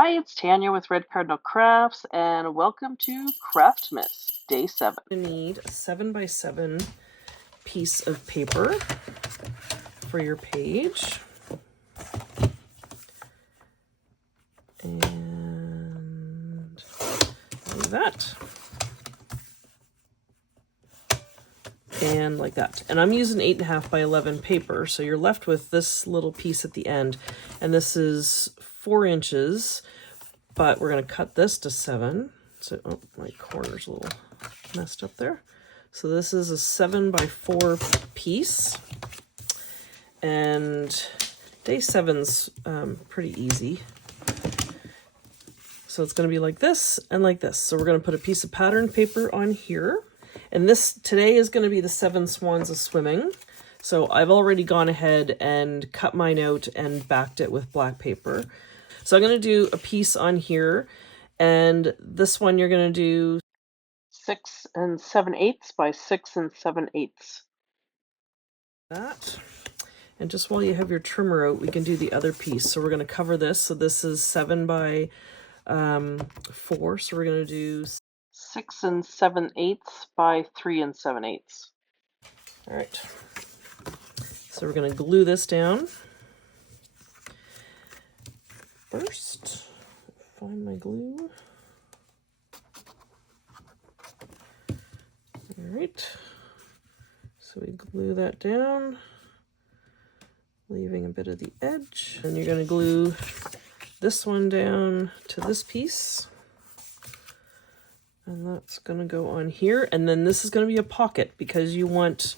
Hi, it's Tanya with Red Cardinal Crafts, and welcome to CRAFTMAS, Day 7. You need a 7x7 piece of paper for your page. And like that. And like that. And I'm using 8.5 by 11 paper, so you're left with this little piece at the end. And this is 4 inches, but we're going to cut this to 7. So, oh, my corner's a little messed up there. So this is a 7x4 piece. And day 7's pretty easy. So it's going to be like this and like this. So we're going to put a piece of pattern paper on here. And this today is going to be the 7 swans of swimming. So I've already gone ahead and cut mine out and backed it with black paper. So I'm going to do a piece on here. And this one you're going to do 6 7/8 by 6 7/8. That. And just while you have your trimmer out, we can do the other piece. So we're going to cover this. So this is 7x4. So we're going to do 6 7/8 by 3 7/8. All right. So we're going to glue this down. First, find my glue. All right. So we glue that down, leaving a bit of the edge. And you're going to glue this one down to this piece. And that's going to go on here. And then this is going to be a pocket because you want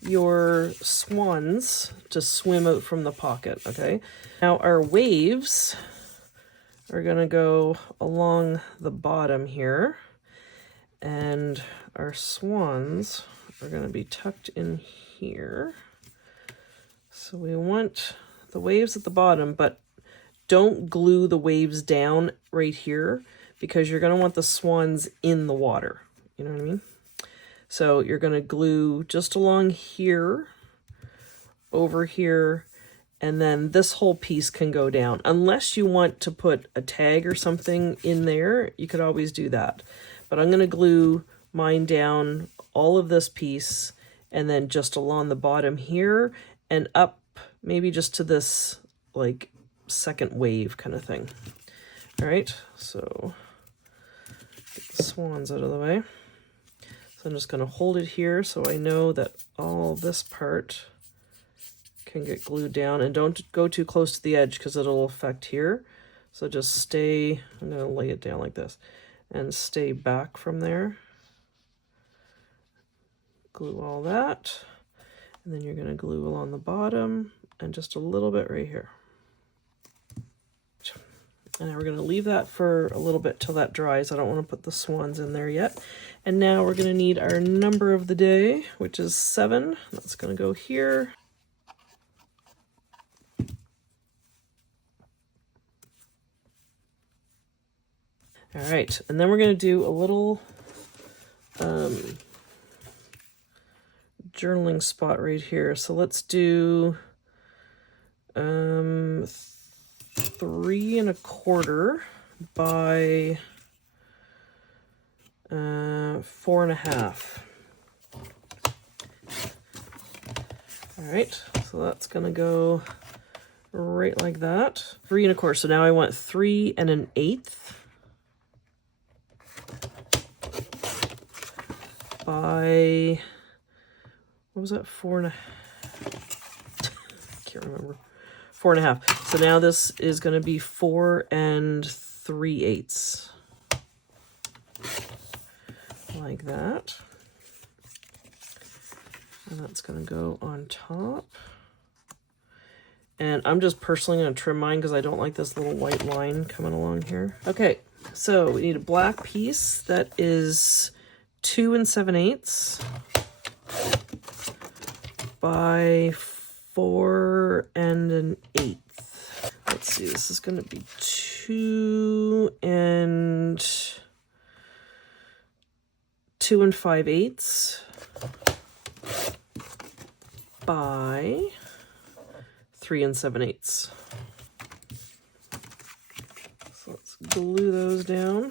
your swans to swim out from the pocket, okay? Now our waves are going to go along the bottom here. And our swans are going to be tucked in here. So we want the waves at the bottom, but don't glue the waves down right here because you're going to want the swans in the water. You know what I mean? So you're going to glue just along here, over here, and then this whole piece can go down. Unless you want to put a tag or something in there, you could always do that. But I'm going to glue mine down all of this piece and then just along the bottom here and up maybe just to this like second wave kind of thing. All right, so get the swans out of the way. So I'm just going to hold it here so I know that all this part can get glued down. And don't go too close to the edge because it'll affect here. So just stay, I'm going to lay it down like this and stay back from there. Glue all that. And then you're going to glue along the bottom and just a little bit right here. And now we're going to leave that for a little bit till that dries. I don't want to put the swans in there yet. And now we're going to need our number of the day, which is 7. That's going to go here. All right, and then we're going to do a little journaling spot right here. So let's do 3 1/4 by 4 1/2. All right, so that's gonna go right like that. 3 1/4. So now I want 3 1/8 by, what was that? 4 1/2. Can't remember. 4 1/2. So now this is going to be 4 3/8. Like that. And that's going to go on top. And I'm just personally going to trim mine because I don't like this little white line coming along here. Okay, so we need a black piece that is 2 7/8 by 4 1/8. Let's see, this is going to be 2 5/8 by 3 7/8. So let's glue those down.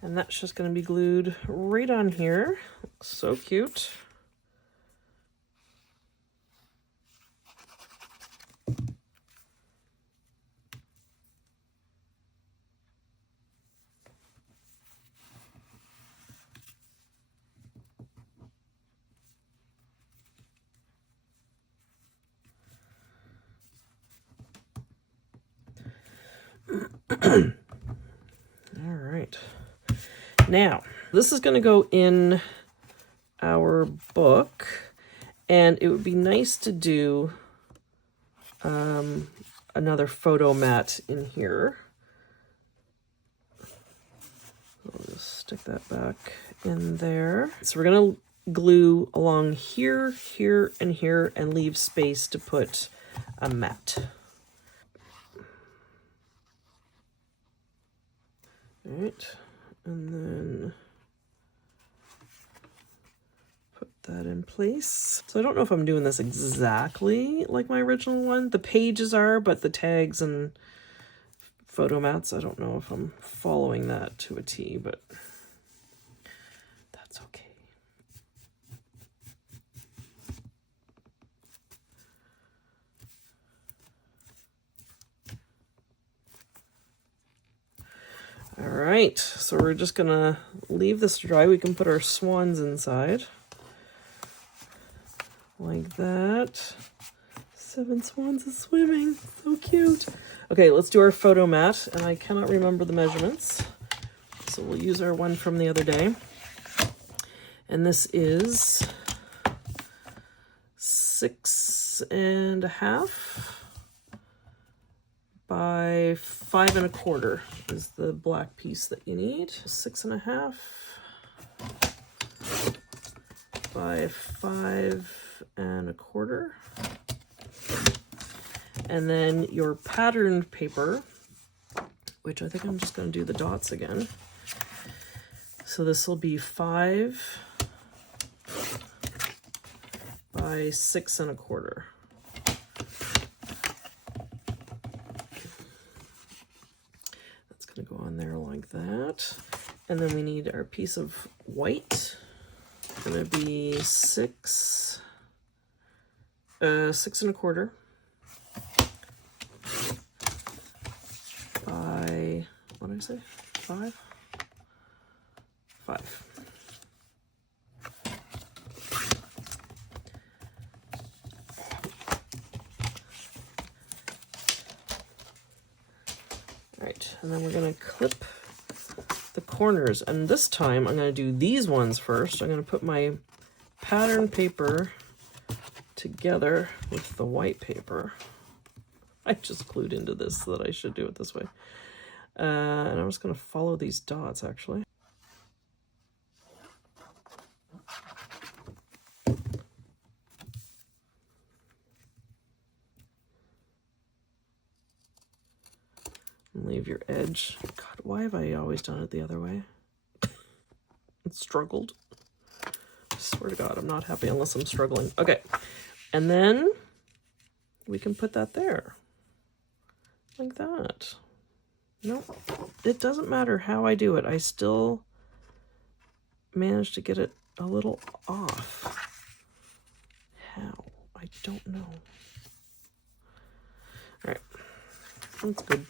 And that's just going to be glued right on here. Looks so cute. All right. Now, this is going to go in our book, and it would be nice to do another photo mat in here. I'll just stick that back in there. So we're going to glue along here, here, and here, and leave space to put a mat. All right, and then put that in place. So I don't know if I'm doing this exactly like my original one. The pages are, but the tags and photo mats, I don't know if I'm following that to a T, but that's okay. All right, so we're just gonna leave this dry. We can put our swans inside. Like that. 7 swans is swimming, so cute. Okay, let's do our photo mat, and I cannot remember the measurements. So we'll use our one from the other day. And this is 6.5 by 5 1/4 is the black piece that you need. 6.5 by 5 1/4. And then your patterned paper, which I think I'm just going to do the dots again. So this will be 5 by 6 1/4. That's going to go on there like that. And then we need our piece of white. It's going to be 6 1/4 by, what did I say? 5? 5. All right, and then we're going to clip the corners, and this time I'm going to do these ones first. I'm going to put my pattern paper together with the white paper. I just glued into this so that I should do it this way. And I'm just going to follow these dots, actually. And leave your edge. God, why have I always done it the other way? It struggled. I swear to God, I'm not happy unless I'm struggling. Okay, and then we can put that there. Like that. No, it doesn't matter how I do it. I still managed to get it a little off. How? I don't know. All right, that's good.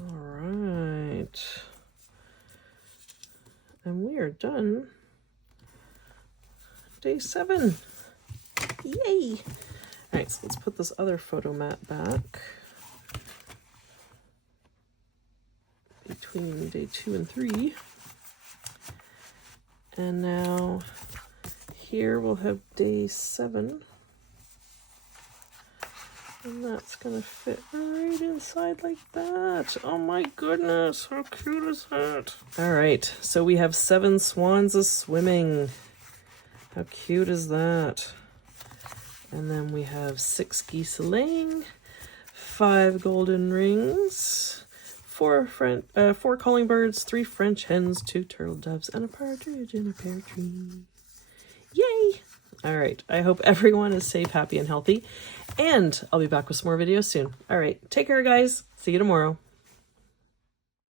All right. And we are done. Day 7. Yay! All right, so let's put this other photo mat back. between day 2 and 3. And now here we'll have day 7. And that's gonna fit right inside like that. Oh my goodness, how cute is that? All right, so we have 7 swans a-swimming. How cute is that? And then we have 6 geese a-laying, 5 golden rings, 4 calling birds, 3 French hens, 2 turtle doves, and a partridge in a pear tree. Yay! All right, I hope everyone is safe, happy, and healthy, and I'll be back with some more videos soon. All right, take care, guys. See you tomorrow.